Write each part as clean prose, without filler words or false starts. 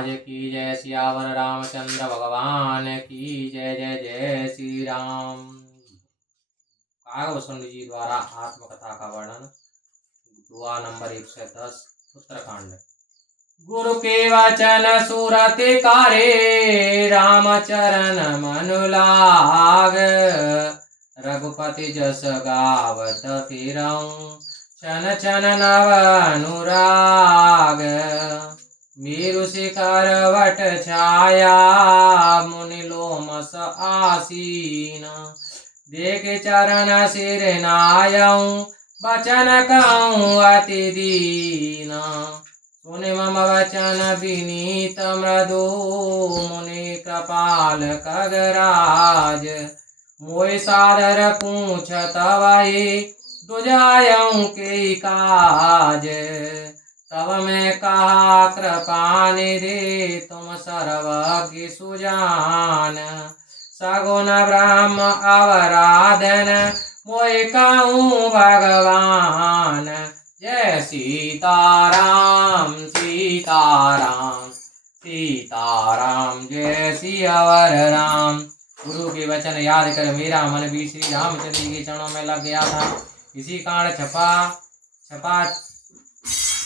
महाराज की जय। सियावर रामचंद्र भगवान की जय। जय जय श्री राम। काग जी द्वारा आत्मकथा का वर्णन। दुआ नंबर 110 उत्तराखंड। गुरु के वचन सुरति कारे, राम चरण मनु लाग। रघुपति जस गावत फिरऊं, चन चन नव अनुराग। मेरु शिखर वट छाया, मुनि लोमस आसीन। देख चरण सिर नायऊं, बचन कहूं अति दीन। सुनि मम वचन विनीत मृदु, मुनि कपाल खगराज। मोहि सादर पूछत वही, दुजायऊं के काज। तब मैं कहा कृपा निधि, तुम सर्वज्ञ सुजान। सगुन ब्रह्म अवराधन, मोहि कहूं भगवान। जय सीताराम सीताराम सीताराम, जय सियावर राम। गुरु के वचन याद कर मेरा मन भी श्री रामचंद्र जी के चरणों में लग गया था। इसी कारण छपा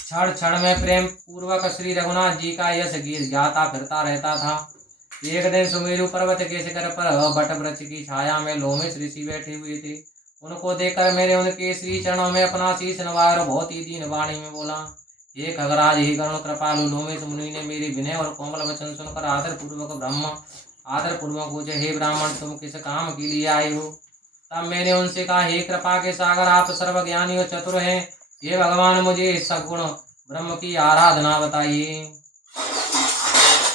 क्षण क्षण में प्रेम पूर्वक श्री रघुनाथ जी का यश गीत गाता फिरता रहता था। एक दिन सुमेरु पर्वत के शिखर पर बट वृक्ष की छाया में लोमेश ऋषि बैठे हुए थे। उनको देखकर मैंने उनके श्री चरणों में अपना शीश नवाया और बहुत ही दीन वाणी में बोला, हे खगराज, हे करुण कृपालु लोमेश मुनि ने मेरे विनय और कोमल वचन सुनकर आदर पूर्वक पूछे, हे ब्राह्मण, तुम किस काम के लिए आए हो? तब मैंने उनसे कहा, हे कृपा के सागर, आप सर्वज्ञानी और चतुर हैं। हे भगवान, मुझे सगुण ब्रह्म की आराधना बताइए।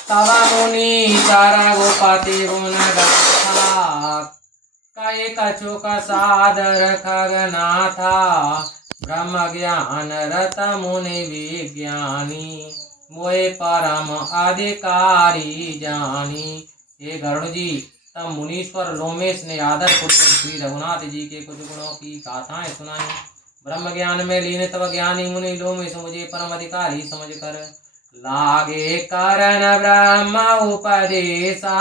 तब मुनि सारा गोपति गुण गाथा, कई कछुक सादर खगनाथा। ब्रह्म ज्ञान रत मुनि विज्ञानी, मोहे परम अधिकारी जानी। हे गरुड़ जी, तब मुनीश्वर लोमेश ने आदर पूर्वक श्री रघुनाथ जी के कुछ गुणों की गाथाएं सुनाई। ब्रह्म ज्ञान में लीन तब ज्ञानी मुनि लोमेश मुझे परम अधिकारी समझकर लागे करण ब्रह्म उपदेशा।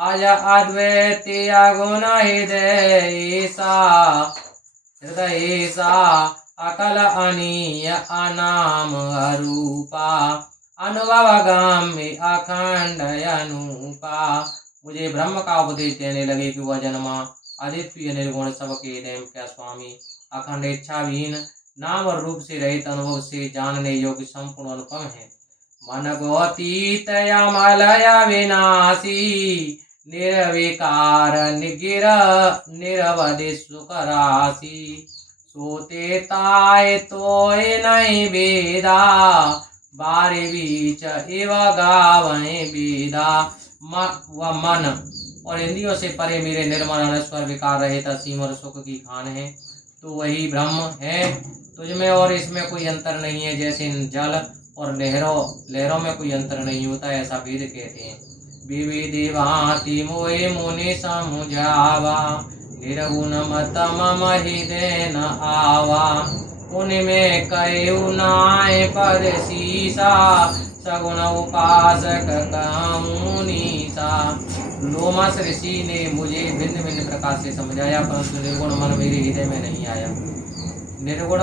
आज अद्वैतीय गुण हृदय सा अकल अनीय अनाम अरूपा। अनुभव गाम्य अखंड अनूपा। मुझे ब्रह्म का उपदेश देने लगे कि वह जन्मा अद्वितीय निर्गुण सबके दैव का स्वामी, अखंड इच्छाविहीन, नाम और रूप से रहित, अनुभव से जानने योग्य, संपूर्ण अनुपम है। मन गोतीत अमलय विनाशी, निर्विकार निगिर निरवधि सुख राशि। सोते ताय तोय नहीं वेदा, बारे बीच एव गावै वेदा। वह मन और इंद्रियों से परे मेरे निर्मल अनश्वर विकार रहित असीम और सुख की खान है। तो वही ब्रह्म है, तुझमें और इसमें कोई अंतर नहीं है। जैसे जल और लहरों में कोई अंतर नहीं होता, ऐसा वेद कहते हैं। विविधि भांति मोहि मुनि समझावा, निर्गुण मत मम हृदय न आवा। उनमें कयु नाय पद सीसा, सगुण उपासक कहूं नीसा। लोमस ऋषि ने मुझे भिन्न भिन्न प्रकार से समझाया, परंतु निर्गुण मन मेरे हृदय में नहीं आया। निर्गुण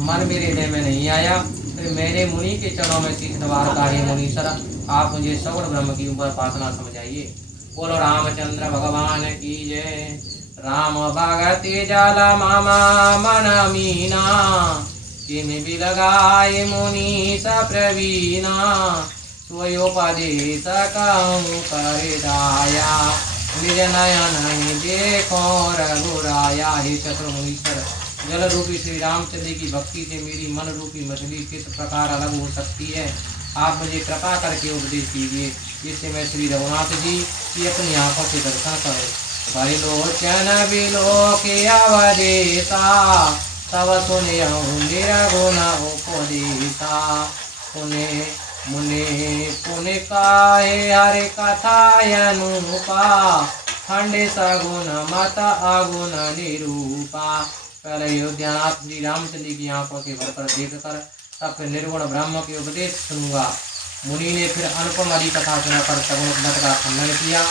मन मेरे हृदय में नहीं आया। फिर मैंने मुनि के चरणों में शीश नवाया, हे मुनीश्वर, आप मुझे सगुण ब्रह्म की उपासना समझाइए। बोलो रामचंद्र भगवान की जय। राम भगति जल मम मन मीना, किम बिलगाय मुनि प्रवीणा। सोयोपदेश कहूं कर दाया, निज नयन देखो रघुराया। हे चतुर मुनीश्वर, जल रूपी श्री रामचंद्र की भक्ति से मेरी मन रूपी मछली किस प्रकार अलग हो सकती है? आप मुझे कृपा करके उपदेश कीजिए, जिससे मैं श्री रघुनाथ जी की अपनी आंखों से दर्शन करूं। बलिलोचन बिलोके अवदेशा, तब सुनियौ निर्गुण उपदेशा। मुने पुनि काहे हरि कथा अनुपा, खंड सगुण मत अगुण निरूपा। पहले अयोध्यानाथ श्री रामचंद्र की आंखों से भरकर देखकर तब फिर निर्गुण ब्रह्म के उपदेश सुनूंगा। मुनि ने फिर अनुपम हरि कथा सुनाकर सगुण मत का खंडन किया,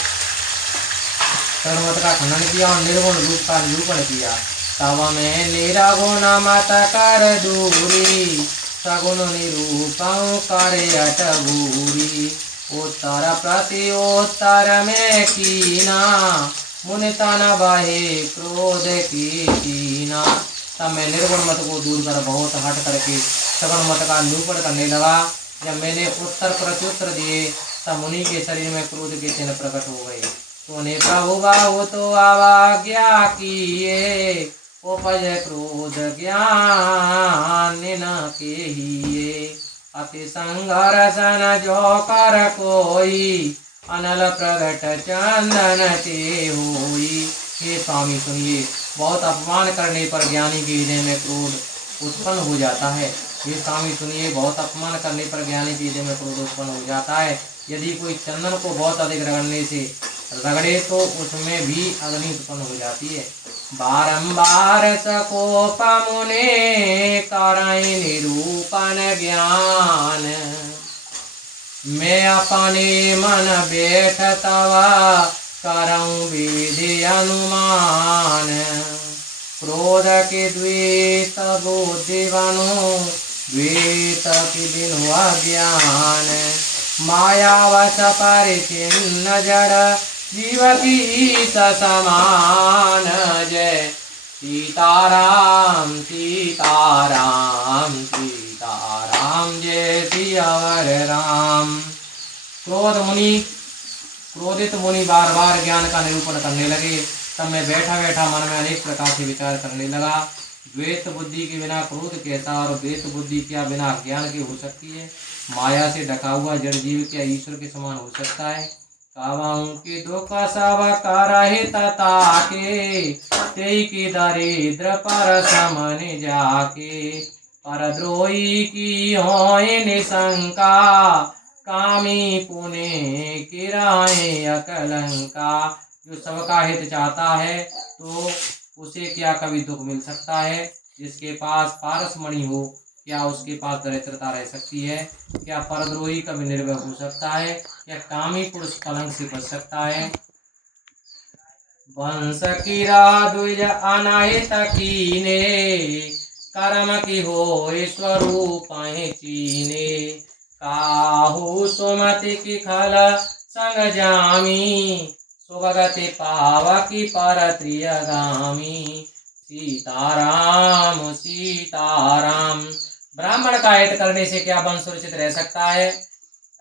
सर्वमत का खंडन किया और निर्गुण रूप का निरूपण किया। तब मैं निरगुण मत कर दूरी, सगुण निरूपण करे अटभूरी। उत्तर प्रति उत्तर में कीना, मुनि तन बहे क्रोध की कीना। तब मैं निर्गुण मत को दूर कर बहुत हट करके सगुण मत का निरूपण करने लगा। जब मैंने उत्तर प्रत्युत्तर दिए तब मुनि के शरीर में क्रोध के चिन्ह प्रकट हो गए। तूने प्रभु बाहु तो अवज्ञा किए, उपज क्रोध ज्ञान न केहिए। अति संघर्षण जो कर कोई, अनल प्रगट चंदन ते होई। हे स्वामी सुनिए, बहुत अपमान करने पर ज्ञानी के हृदय में क्रोध उत्पन्न हो जाता है। ये स्वामी सुनिए, बहुत अपमान करने पर ज्ञानी के हृदय में क्रोध उत्पन्न हो जाता है। यदि कोई चंदन को बहुत अधिक रगड़ने से रगड़े तो उसमें भी अग्नि उत्पन्न हो जाती है। बारंबार सकोप मुने करई निरूपण ज्ञान, मैं अपने मन बैठ तवा करऊं विधि अनुमान। क्रोध के द्वेत बुद्धि बनो, द्वेत की बिनु अज्ञान। मायावश परिचिन्न जड़, जीव की समान। जय सीताराम सीताराम सीताराम, जय सियावर राम। क्रोधित मुनि बार बार ज्ञान का निरूपण करने लगे। तब मैं बैठा बैठा मन में अनेक प्रकार से विचार करने लगा। द्वैत बुद्धि के बिना क्रोध कैसा, और द्वैत बुद्धि क्या बिना ज्ञान के हो सकती है। माया से ढका हुआ जड़ जीव क्या ईश्वर के समान हो सकता है। कावाऊं की दुख सब करहित ताके, तेई की दरिद्र पर समन जाके। परद्रोही की होय निशंका, कामी पुने किराए अकलंका। जो सबका हित चाहता है तो उसे क्या कभी दुख मिल सकता है। जिसके पास पारस मणि हो, क्या उसके पास दरिद्रता रह सकती है। क्या परद्रोही कभी निर्भय हो सकता है। क्या कामी पुरुष कलंक से बच सकता है। वंश कीरा द्विज अनाहित कीने, कर्म की हो स्वरूप चीने। काहू सुमति की खल संग जामी, सुभगति पावकी पर त्रियगामी। सीताराम सीताराम। ब्राह्मण का हित करने से क्या वंश सुरक्षित रह सकता है।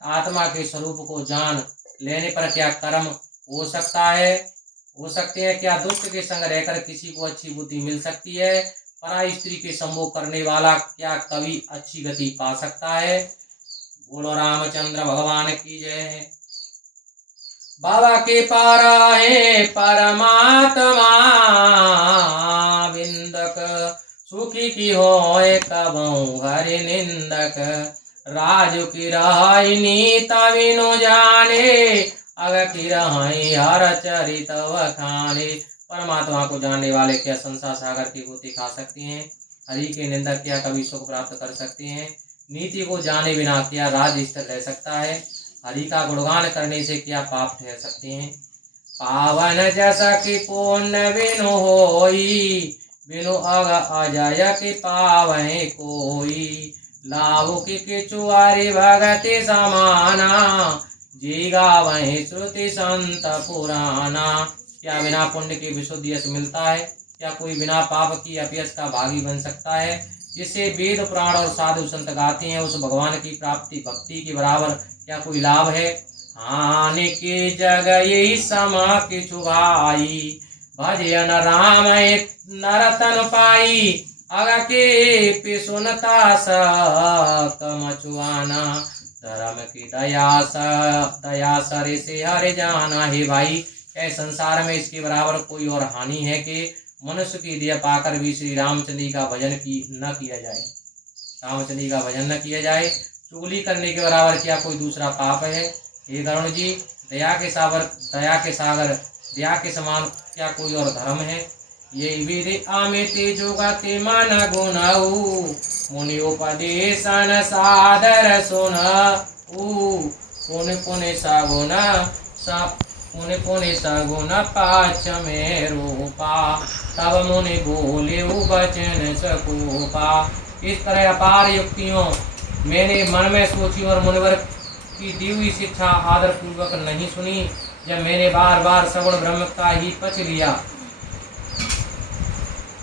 आत्मा के स्वरूप को जान लेने पर क्या कर्म हो सकता है, हो सकते हैं। क्या दुष्ट के संग रहकर किसी को अच्छी बुद्धि मिल सकती है। पराई स्त्री के संभोग करने वाला क्या कभी अच्छी गति पा सकता है। बोलो रामचंद्र भगवान की जय। बाबा के पारा है परमात्मा, विंदक सुखी की होए कबहु हरि निंदक। राजु की रहाई नीता विनु जाने, अग की रहाई हर चरित वखाने। परमात्मा को जानने वाले क्या संसार सागर की गोती खा सकते हैं। हरि के निंदक क्या कभी सुख प्राप्त कर सकते हैं। नीति को जाने बिना क्या राज स्थिर रह सकता है। हरि का गुणगान करने से क्या पाप ठहर सकते हैं। पावन जस की पुण्य बिनु होई, बिनु अग अजय की पावै कोई। लाभु की किचुआरी भगति समाना, जी गावै श्रुति संत पुराना। क्या बिना पुण्य के विशुद्ध यश मिलता है। क्या कोई बिना पाप की अपयश का भागी बन सकता है। जिसे वेद पुराण और साधु संत गाते हैं, उस भगवान की प्राप्ति भक्ति के बराबर क्या कोई लाभ है। हानि की जगह यही समा किछु भाई, भजन राम नरतन पाई। अग के सुनता मचुआना, धर्म की दया सरे से हरे जाना। हे भाई, इस संसार में इसके बराबर कोई और हानि है कि मनुष्य की दया पाकर भी श्री रामचंद्र का भजन न किया जाए। रामचंद्र का भजन न किया जाए। चुगली करने के बराबर क्या कोई दूसरा पाप है। हे गरुण जी, दया के सागर दया के समान क्या कोई और धर्म है। यही विधि अमिति जुगति मन गुणऊ मुनि उपदेशन सादर सुन पुनि पुनि सगुण मुनि पुनि सगुण पाच में रूपा तब मुनि बोले वचन सकोपा। इस तरह अपार युक्तियों मैंने मन में सोची और मुनिवर की दी हुई शिक्षा आदर पूर्वक नहीं सुनी। जब मैंने बार बार सगुण ब्रह्म का ही पच लिया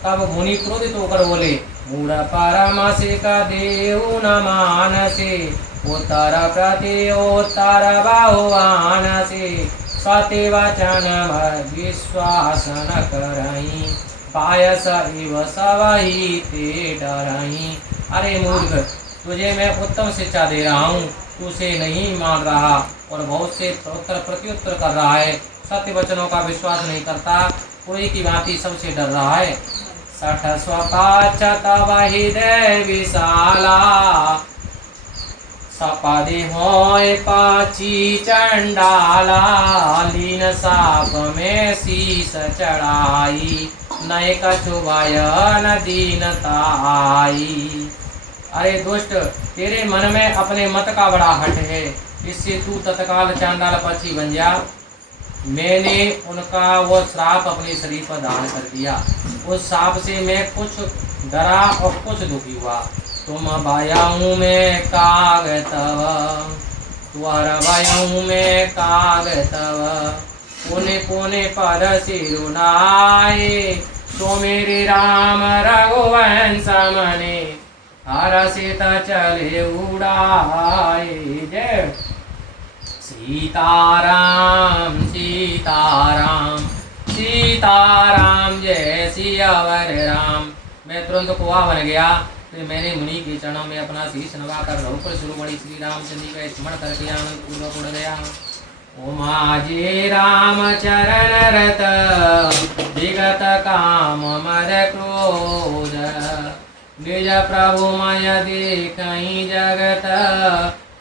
तब मुनि क्रोधित होकर बोले मूढ़ परमसे का देव न मानसे उत्तर प्रति उत्तर बहुआनसे सत्य वचन विश्वास न करही पायस इव सवही ते डरही। अरे मूर्ख, तुझे मैं उत्तम शिक्षा दे रहा हूँ, तू उसे नहीं मान रहा और बहुत से उत्तर प्रत्युत्तर कर रहा है। सत्य वचनों का विश्वास नहीं करता, कोई की भांति सबसे डर रहा है। सठ स्वपाच तव हृदय विशाला सपदि होय पाची चंडाला लीन साप में शीस चढ़ाई नय कछु भयन दीनता आई। अरे दुष्ट, तेरे मन में अपने मत का बड़ा हट है, इससे तू तत्काल चांडाल पक्षी बन जा। मैंने उनका वो श्राप अपने शरीर पर धारण कर दिया। उस श्राप से मैं कुछ डरा और कुछ दुखी हुआ। तुम भयऊ में काग तव तुअर भयऊ में काग तव पुने पुने पद सिरुनाए तो मेरे राम रघुवंश मने हरषित चले उड़ाए। जय सीताराम सीताराम सीताराम जय सियावर राम। मैं तुरंत कुआ बन गया। फिर मैंने मुनि के चरणों में अपना शीश नवाकर रघुकुल शिरोमणि श्री रामचंद्र का स्मरण करके आनंद पूर्वक उड़ गया। ओमाजे राम चरण रत विगत काम मद क्रोध निज प्रभु मय देखहि जगत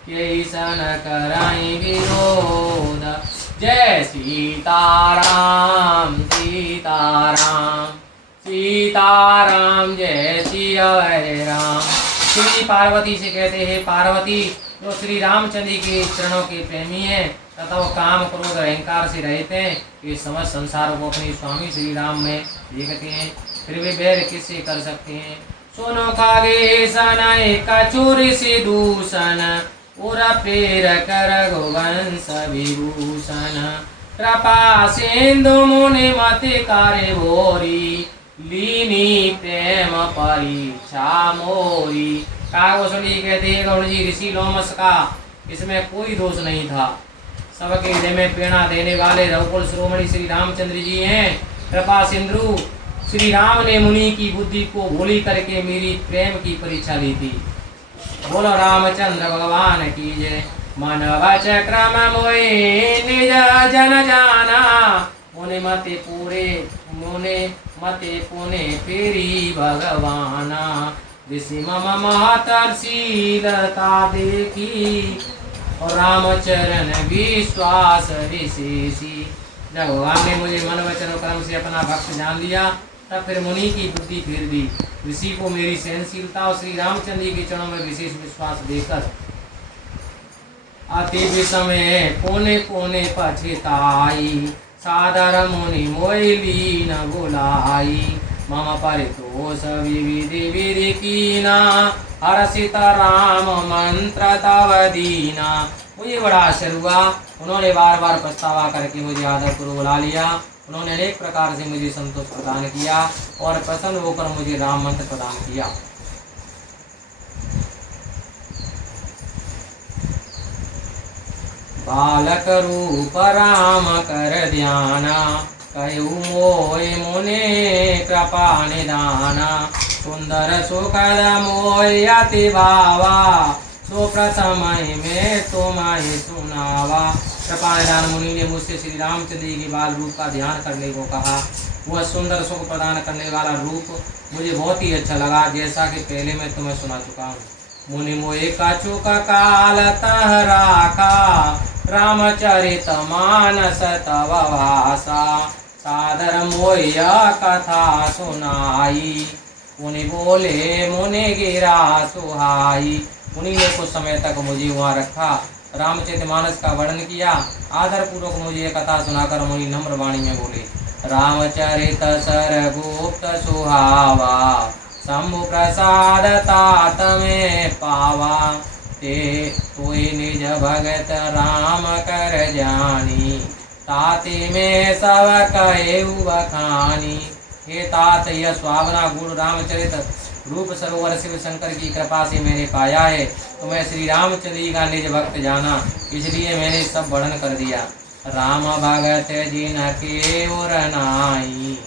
यही सन कराई विरोध। जय सीताराम सीताराम सीताराम जय सियावर राम। श्री पार्वती से कहते हैं, पार्वती जो श्री रामचंद्र के चरणों के प्रेमी हैं तथा वो काम क्रोध अहंकार से रहते हैं, ये समस्त संसार को अपने स्वामी श्री राम में देखते हैं, फिर वे बैर किससे कर सकते हैं। सुनो खगेशन कचुर से दूषण उर पेर कर रघुवंश विभूषण कृपा सिंधु मुनि मति कार्य भोरी लीनी प्रेम परीक्षा मोरी। कागोसली कहते हैं गौड़ जी ऋषि लोमस का इसमें कोई दोष नहीं था। सबके हृदय में प्रेरणा देने वाले रघुकुल शिरोमणि श्री रामचंद्र जी हैं। कृपा सिंधु श्री राम ने मुनि की बुद्धि को भोली करके मेरी प्रेम की परीक्षा ली थी। बोलो रामचंद्र भगवान की जय। मन वच क्रम मोहि निज जन जाना मुनि मते पूरे मुने मते पुने फेरी भगवाना ऋषि मम महतशीलता देखी और रामचरण विश्वास विशेषी। जब भगवान ने मुझे मन वचन और कर्म से अपना भक्त जान लिया तब फिर मुनि की बुद्धि फेर दी। ऋषि को मेरी सहनशीलता और श्री रामचंद्र जी के चरणों में विशेष विश्वास देकर अति विषमे पुने पुने पछताई सादर मुनि मोइली न बुलाई मम परितोष विविधि विधि कीना हर्षित राम मंत्र तव दीना। मुझे बड़ा आश्चर्य हुआ। उन्होंने बार बार पछतावा करके मुझे आदर पूर्वक बुला लिया। उन्होंने अनेक प्रकार से मुझे संतोष प्रदान किया और प्रसन्न होकर मुझे राम मंत्र प्रदान किया। बालक रूप राम कर ध्याना कहु मोहि मुने कृपा निदाना सुंदर सुखद मोहि अति भावा सो प्रथम में तुम्हें सुनावा। कृपा निदान मुनि ने मुझसे श्री रामचंद्र जी के बाल रूप का ध्यान करने को कहा। वह सुंदर सुख प्रदान करने वाला रूप मुझे बहुत ही अच्छा लगा, जैसा कि पहले मैं तुम्हें सुना चुका हूँ। मुनि मोहि कछु काल तह राखा रामचरित मानस तव भाषा सादर मोया कथा सुनाई, मुनि बोले मुनि गिरा सुहाई। मुनि ने कुछ समय तक मुझे वहाँ रखा, रामचरितमानस का वर्णन किया। आदर पूर्वक मुझे कथा सुनाकर मुनि नम्र वाणी में बोले, रामचरित सर गुप्त सुहावा, शंभु प्रसाद तात में पावा। ते कोई निज भगत राम कर जानी, ताति में सब कहे बखानी। हे तात, यह सुहावना गुण रामचरित रूप सरोवर शिव शंकर की कृपा से मैंने पाया है। तो मैं श्री रामचंद्र जी का निज भक्त जाना, इसलिए मैंने सब वर्णन कर दिया। राम भगत जिनके उर नाई,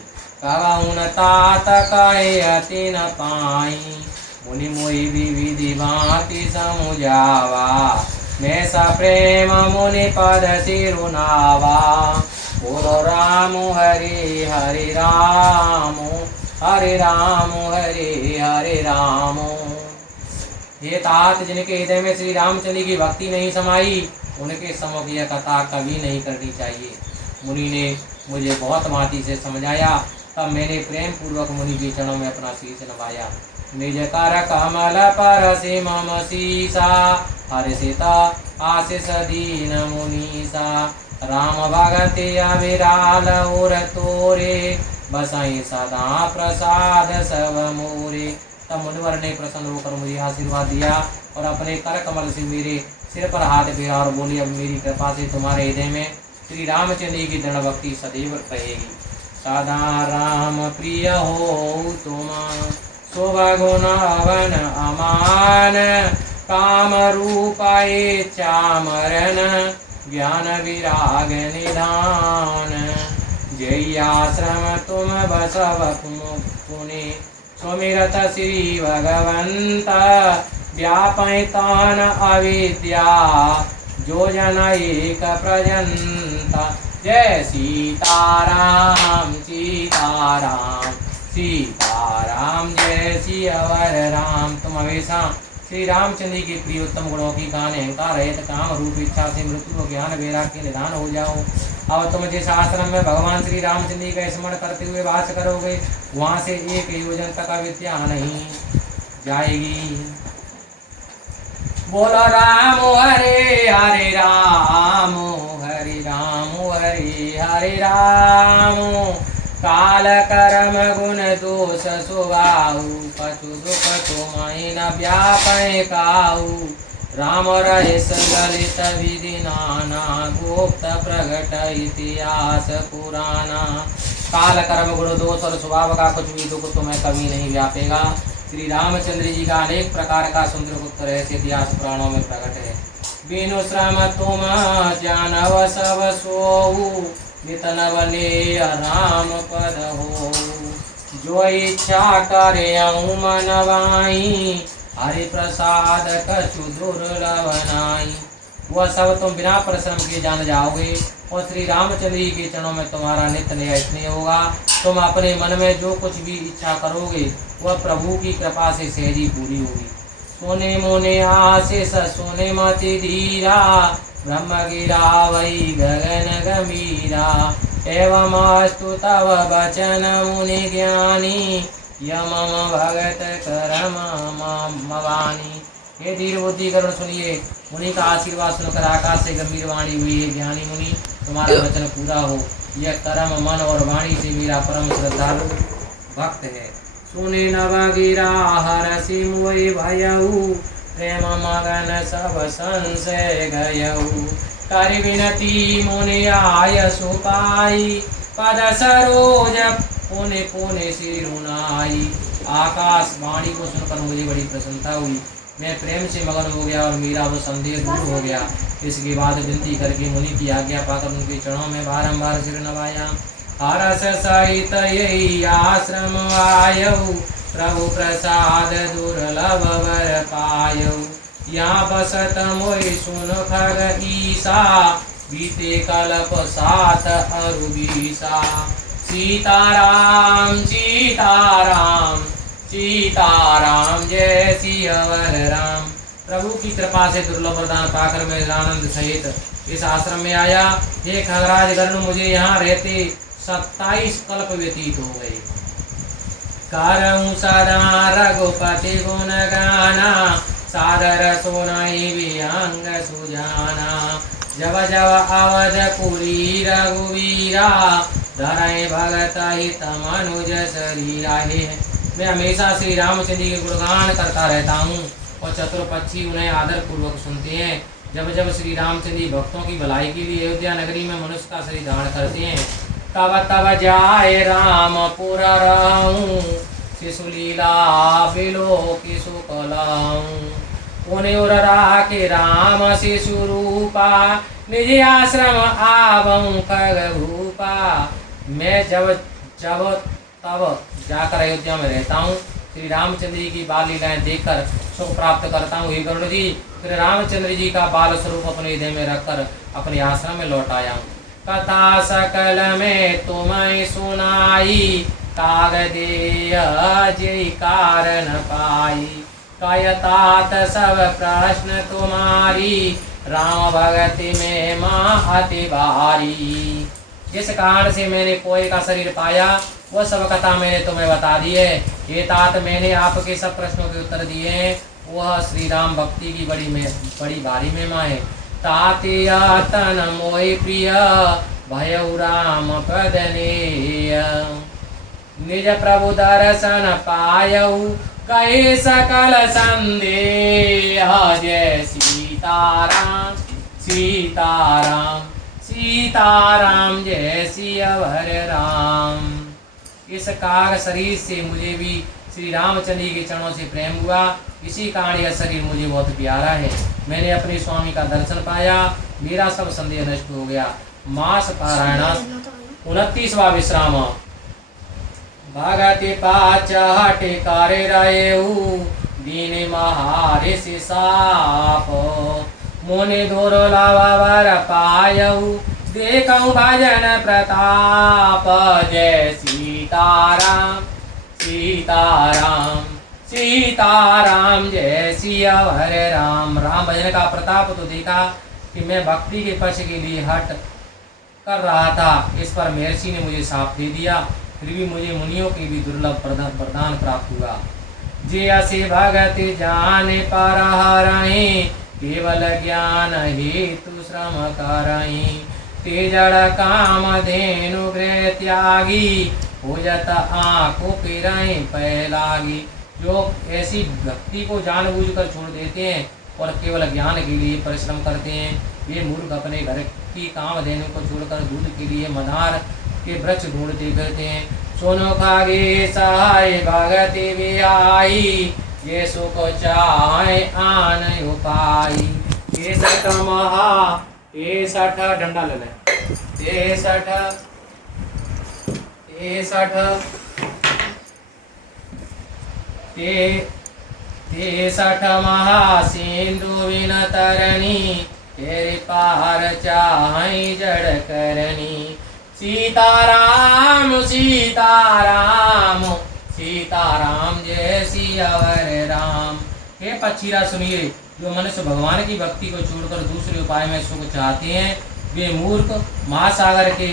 कबहुन तात कहे अति न पाई। मुनि मोहि विविधि भांति समुझावा, मैं सा प्रेम मुनि पद सिरुनावा। बोलो राम हरि हरि राम, हरे राम हरे हरे राम। हे तात, जिनके हृदय में श्री रामचंद्र की भक्ति नहीं समाई, उनके सम्मुख यह कथा कभी नहीं करनी चाहिए। मुनि ने मुझे बहुत भांति से समझाया, तब मैंने प्रेम पूर्वक मुनि के चरणों में अपना शीश नवाया। निज कर कमल पर से मम शीसा, हर्षिता आशीष दीन मुनीसा। राम भगति अविराल और तोरे, बसाई सदा प्रसाद सब मोरे। तब मुनिवर ने प्रसन्न होकर मुझे आशीर्वाद दिया और अपने कर कमल से मेरे सिर पर हाथ फेरा और बोली, अब मेरी कृपा से तुम्हारे हृदय में श्री रामचंद्र की दृढ़ भक्ति सदैव रहेगी। सदा राम प्रिय हो तुम, शुभ गुण अवन अमान। काम रूप इच्छा मरण, ज्ञान विराग निधान। जय आश्रम तुम बसव पुनि, सुमिरत श्री भगवंत। व्यापैतान अविद्या, जो जन एक प्रजंता। जय सीताराम सीताराम सीताराम, जय सियावर राम। तुम हमेशा श्री रामचंद्र के प्रिय उत्तम गुणों की गान अहंकार रहित काम रूप इच्छा से मृत्यु ज्ञान वैराग्य के निधान हो जाओ। अब तुम जिस आश्रम में भगवान श्री रामचंद्र का स्मरण करते हुए वास करोगे, वहां से एक योजन तक विद्या नहीं जाएगी। बोलो राम हरे हरे राम, हरे राम हरे हरे राम। काल कर्म गुण दोष सुभाऊ, कछु दुख तुमहि न व्यापै काऊ। राम रहिस ललित विधि नाना, गुप्त प्रगट इतिहास पुराना। काल कर्म गुण दोष और स्वभाव का कुछ भी दुख तुम्हें कभी नहीं व्यापेगा। श्री रामचंद्र जी का अनेक प्रकार का सुंदर गुप्त रहस्य इतिहास पुराणों में प्रकट है। बिनु श्रम तुम जानव सब सोऊ, नितनव ने राम पद हो। जो इच्छा करे मन वाई, हरि प्रसाद कछु दुर्लभ नाई। वह सब तुम बिना परिश्रम के जान जाओगे और श्री रामचंद्र जी के चरणों में तुम्हारा नित्य नया स्नेह होगा। तुम अपने मन में जो कुछ भी इच्छा करोगे वह प्रभु की कृपा से सहजी पूरी होगी। सोने मोने आशीष सोने मति धीरा, ब्रह्म गिरा वही गगन गंभीरा। एवं अस्तु तव वचन मुनि ज्ञानी, यम भगत करम मवानी। हे धीर बुद्धि करुण सुनिए, मुनि का आशीर्वाद सुनकर आकाश से गंभीर वाणी हुई है। ज्ञानी मुनि, तुम्हारा वचन पूरा हो। यह कर्म मन और वाणी से मेरा परम श्रद्धालु भक्त है। सुने नव गिरा हरसि मोहि भयऊ, प्रेम मगन सब संशय गयऊ। कर विनती मुनि आय सुपाई, पद सरोज पुनि पुनि सिरुनाई। आकाश वाणी को सुनकर मुझे बड़ी प्रसन्नता हुई। मैं प्रेम से मगन हो गया और मेरा वो संदेह दूर हो गया। इसके बाद विनती करके मुनि की आज्ञा पाकर उनके चरणों में बारंबार सिर नवाया। हरस सहित यही आश्रम आयऊ, प्रभु प्रसाद दुर्लभ वर पायऊ। यहाँ बसत मोहि सुन खग ईसा, बीते कल्प साथ अरुबीसा। सीताराम सीताराम सीताराम, जय सियावर राम। प्रभु की कृपा से दुर्लभ वरदान पाकर मैं आनंद सहित इस आश्रम में आया। हे खगराज गरुड़, मुझे यहाँ रहते 27 कल्प व्यतीत हो गए। करऊं सदा रघुपति गुण गाना, सादर सुनाई विहंग सुजाना। जब जब अवधपुरी रघुवीरा, धरय भगत हित मनुज शरीरा। मैं हमेशा श्री रामचंद्र के गुणगान करता रहता हूँ और चतुर पक्षी उन्हें आदर पूर्वक सुनते हैं। जब जब श्री रामचंद्र भक्तों की भलाई के लिए अयोध्या नगरी में मनुष्य का शरीर धारण करते हैं, तब तब जाए रामपुर रहूं, शिशुलीला बिलो की सुकलाऊं। उन्हें उर राखे राम शिशु रूपा, निज आश्रम आवऊं खगभूपा। मैं जब जब तब जाकर अयोध्या में रहता हूँ, श्री रामचंद्र जी की बाल लीलाएं देखकर सुख प्राप्त करता हूँ। हे गरुड़ जी, फिर रामचंद्र जी का बाल स्वरूप अपने हृदय में रखकर अपने आश्रम में लौट आया हूँ। कथा सकल में तुम्हें सुनाई, कागदेय जय कारण पाई। कयतात सब प्रश्न तुम्हारी, राम भगति में माँ अति भारी। जिस कारण से मैंने कोई का शरीर पाया, वह सब कथा मैंने तुम्हें बता दी है। हे तात, मैंने आपके सब प्रश्नों के उत्तर दिए हैं। वह श्री राम भक्ति की बड़ी भारी महिमा है। तातिया तन मोहि प्रिय, भयउ राम पद नेय। निज प्रभु दर्शन पायऊ, कहे सकल संदेह। जय सीताराम सीताराम सीताराम, जय सियावर राम। इस काग शरीर से मुझे भी श्री रामचंद्र के चरणों से प्रेम हुआ, इसी कारण यह शरीर मुझे बहुत प्यारा है। मैंने अपने स्वामी का दर्शन पाया, मेरा सब संदेह नष्ट हो गया। मास पारायण 29वां विश्राम। भगति पाच हटे करे रहेऊ, दीन महारे से साप। मोने धोरो लावा वर पायऊ, देखऊं भजन प्रताप। जय सीताराम सीताराम सीताराम, जय सियावर राम। राम भजन का प्रताप तो देखा कि मैं भक्ति के पक्ष के लिए हट कर रहा था, इस पर महर्षि ने मुझे साप दे दिया। फिर भी मुझे मुनियों की भी दुर्लभ वरदान प्राप्त हुआ। जे असे भगत जाने पर हरहि, केवल ज्ञान हेतु श्रम करहि। ते जड़ काम धेनु गृह त्यागी, हो जाता आंखों पिराई पैलागी। जो ऐसी भक्ति को जानबूझकर छोड़ देते हैं और केवल ज्ञान के लिए परिश्रम करते हैं, वे मूर्ख अपने घर की काम धेनु को छोड़कर दूध के लिए मदार के वृक्ष ढूंढते फिरते हैं। सोनो खागे सहाय भगति भी आई, ये सुख चाहे आन उपाई। ये सठ महा ये सठ डंडा ले ले। ये सठ ते सठ महा सिंधु विन तरणी, तेरे पार चाहे जड़ करनी। सीताराम सीताराम सीताराम, जय सियावर राम। हे पक्षीरा सुनिए, जो मनुष्य भगवान की भक्ति को छोड़कर दूसरे उपाय में सुख चाहते हैं, वे मूर्ख महासागर के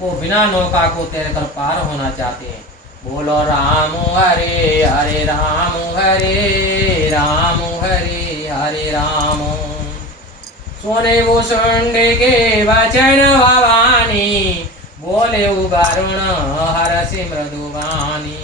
को बिना नौका को तैरकर पार होना चाहते हैं। बोलो राम हरे हरे राम हरे राम हरे हरे राम। सोने वो सुंड के वचन भवानी, बोले वरुण हरसि मृदुवानी।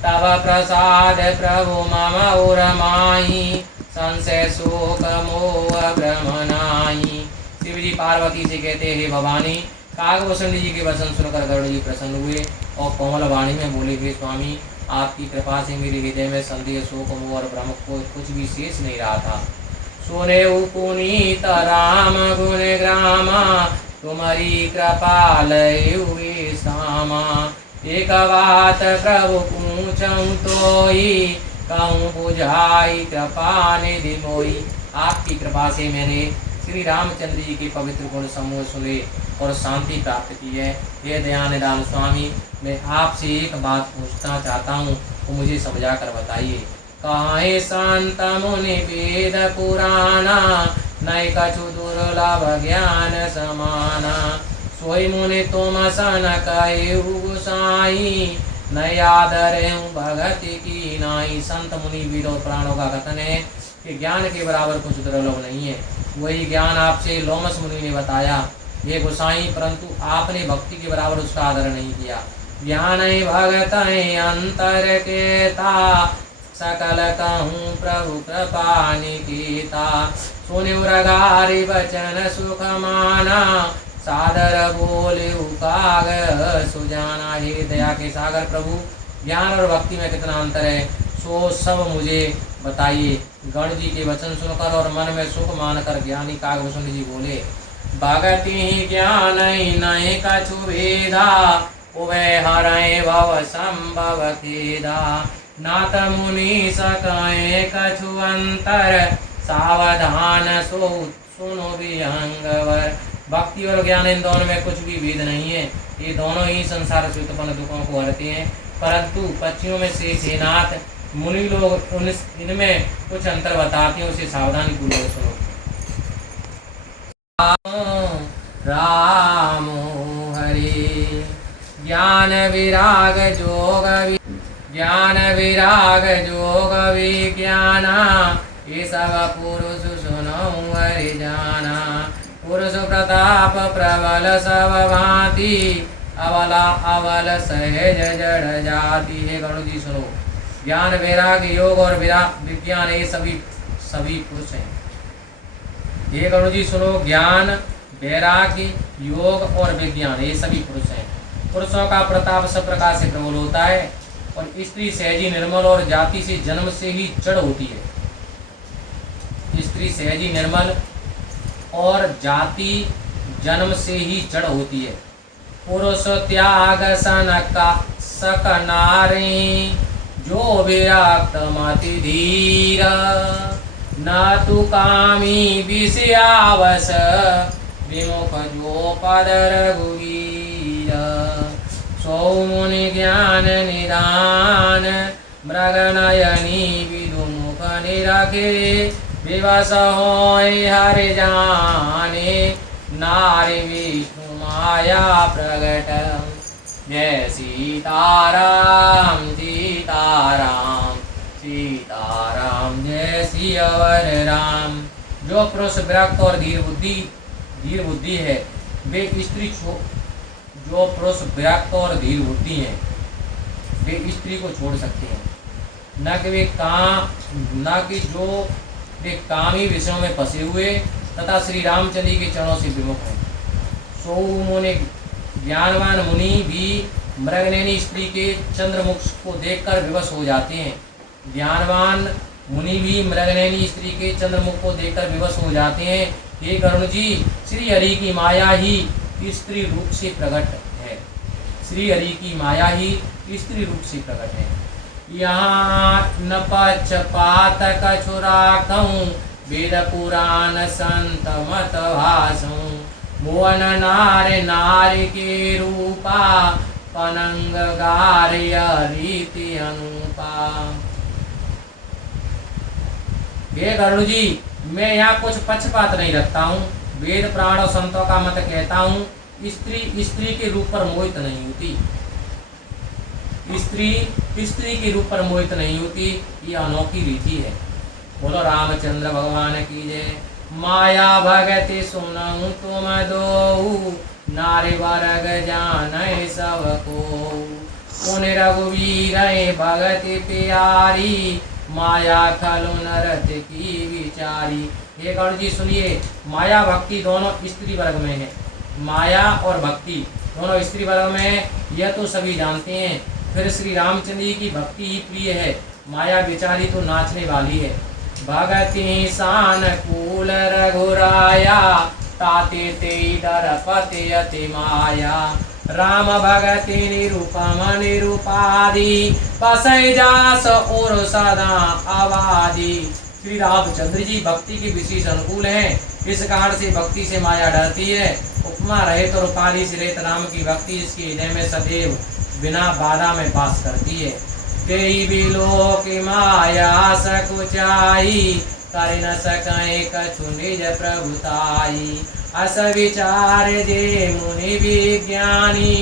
तब प्रसाद प्रभु मम उर माही, संशय शोक मोह भ्रम नाहि। शिव जी पार्वती से कहते, हे भवानी, कागभूषण जी के वचन सुनकर गरुड़ जी प्रसन्न हुए और कोमल वाणी में बोले, हे स्वामी, आपकी कृपा से मेरे हृदय में संदेह शोक मोह और भ्रम को कुछ भी शेष नहीं रहा था। सुने पुनीत राम गुण ग्रामा, तुम्हारी कृपा लय हुए सामा। एक बात प्रभु पूछूं तोई, कहूँ बुझाई कृपा निधि मोई। आपकी कृपा से मैंने श्री रामचंद्र जी के पवित्र गुण समूह सुने और शांति प्राप्त की है। हे दयानिधान स्वामी, मैं आपसे एक बात पूछना चाहता हूँ, वो मुझे समझा कर बताइए। कहे संत मुनि वेद पुराना, नय कछु दुर्लभ ज्ञान समाना। सोई मुनि तुम सन कहे गोसाई, न आदर भगति की नाई। संत मुनि वीर और प्राणों का कथन है कि ज्ञान के बराबर कुछ दुर्लभ नहीं है। वही ज्ञान आपसे लोमस मुनि ने बताया ये गोसाई, परंतु आपने भक्ति के बराबर उसका आदर नहीं किया। ज्ञान भगत अंतर केता, सकल कहूँ प्रभु कृपा निकेता। सुनि उरगारी वचन सुख माना, सादर बोले उकाग सुजाना। हे दया के सागर प्रभु, ज्ञान और भक्ति में कितना अंतर है सो सब मुझे बताइए। गण जी के वचन सुनकर और मन में सुख मानकर ज्ञानी कागभूषण जी बोले, भगति ज्ञान नये कछु भेदा, उभय हरय भव संभव खेदा। नाथ मुनि सकाए कछु अंतर, सावधान सो सुनो विहंगवर। भक्ति और ज्ञान इन दोनों में कुछ भी भेद नहीं है, ये दोनों ही संसार से उत्पन्न दुखों को हरते हैं। परंतु पक्षियों में से सेनाथ मुनि लोग इनमें कुछ अंतर बताते हैं, उसे सावधानी पूर्वक सुनो। राम हरि ज्ञान विराग जोग विज्ञाना, ये सब पुरुष सुनो हरि जाना। पुरुष प्रताप प्रबल सब भांति, अवला अवल सहज जड़ जाति। हे गणु जी सुनो, ज्ञान वैराग्य योग और विज्ञान ये सभी पुरुष हैं। हे गणु जी सुनो, ज्ञान वैराग्य योग और विज्ञान ये सभी पुरुष हैं। पुरुषों का प्रताप सब प्रकार से प्रबल होता है और स्त्री सहजी निर्मल और जाति से जन्म से ही जड़ होती है। स्त्री सहजी निर्मल और जाति जन्म से ही जड़ होती है। पुरुष त्याग सक नारी, जो विरक्त मति धीर। न तु कामी विषयावस, विमुख जो पद रघुवीर। सौ मुनि ज्ञान निदान, मृग नयनी विदुमुख निरखे। विवश होय हरि जाने, नारी विष्णु माया प्रगट। जय सीताराम सीताराम सीताराम, जय सियावर राम। जो पुरुष विरक्त और धीर बुद्धि है, वे स्त्री जो पुरुष विरक्त और धीर बुद्धि हैं, वे स्त्री को छोड़ सकते हैं। न कि जो वे कामी विषयों में फंसे हुए तथा श्री रामचंद्र के चरणों से विमुख हैं। सो मुनि ज्ञानवान मुनि भी मृगनयनी स्त्री के चंद्रमुख को देखकर विवश हो जाते हैं। ज्ञानवान मुनि भी मृगनयनी स्त्री के चंद्रमुख को देखकर विवश हो जाते हैं। हे गरुण जी, श्री हरि की माया ही स्त्री रूप से प्रकट है। श्री हरि की माया ही स्त्री रूप से प्रकट है। यहाँ न पक्षपात कछु राखूं, वेद पुराण संत मत भाषूं। भुवन नारी नारी के रूपा, पनंग गार्य रीति अनुपा। हे गरुड़ जी, मैं यहाँ कुछ पक्षपात नहीं रखता हूँ। वेद पुराण और संतों का मत कहता हूँ, स्त्री के रूप पर मोहित नहीं होती। स्त्री के रूप पर मोहित नहीं होती, ये अनोखी रीति है। बोलो रामचंद्र भगवान की जय। माया भगति सुनऊं तुम दो, नारी वर्ग जानै सब को। उन रघुवीर भगति प्यारी, माया खलु नरत की विचारी। हे गण जी सुनिए, माया भक्ति दोनों स्त्री वर्ग में है। माया और भक्ति दोनों स्त्री वर्ग में है, यह तो सभी जानते हैं। फिर श्री रामचंद्र जी की भक्ति ही प्रिय है, माया बेचारी तो नाचने वाली है। भगति शान कूल रघुराया, ताते ते दरपति अति माया। राम भगति निरूपम निरूपादि, पसै जास और सदा आबादी। श्री रामचंद्र जी भक्ति के विशेष अनुकूल हैं, इस कारण से भक्ति से माया डरती है। उपमा रहित और उपाधि से रहित राम की भक्ति इसके हृदय में सदैव बिना बाधा में पास करती है। तेई बिलो की माया सकुचाई, कर न सकै कछु निज प्रभुताई। अस विचार दे मुनि विज्ञानी,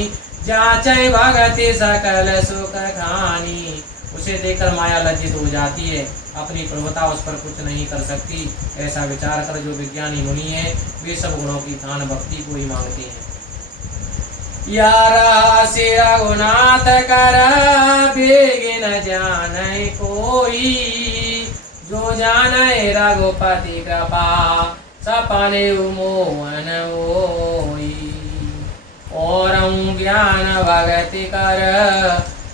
जाचै भगति सकल सुख खानी। उसे देखकर माया लज्जित हो जाती है, अपनी प्रभुता उस पर कुछ नहीं कर सकती। ऐसा विचार कर जो विज्ञानी मुनि है वे सब गुणों की दान भक्ति को ही मांगते हैं। यार से रघुनाथ कर बेगिन जानै कोई, जो जानै रघुपति कृपा सपने मोहन होई। और ज्ञान भगति कर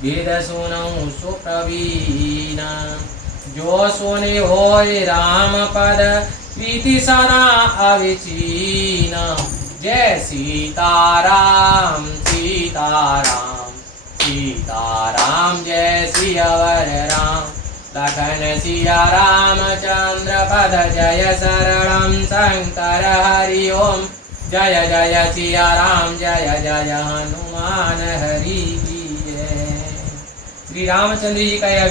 वेद सुनऊ सुप्रवीण, जो सुने होय राम पद प्रीति सना अविचीन। जय सीताराम सीताराम सीताराम, जय सियावर राम लखन सिया रामचंद्र पद। जय शरणं शंकर हरि ओम, जय जय सिया राम जय जय हनुमान हरि की जय। श्री रामचंद्र जी का यह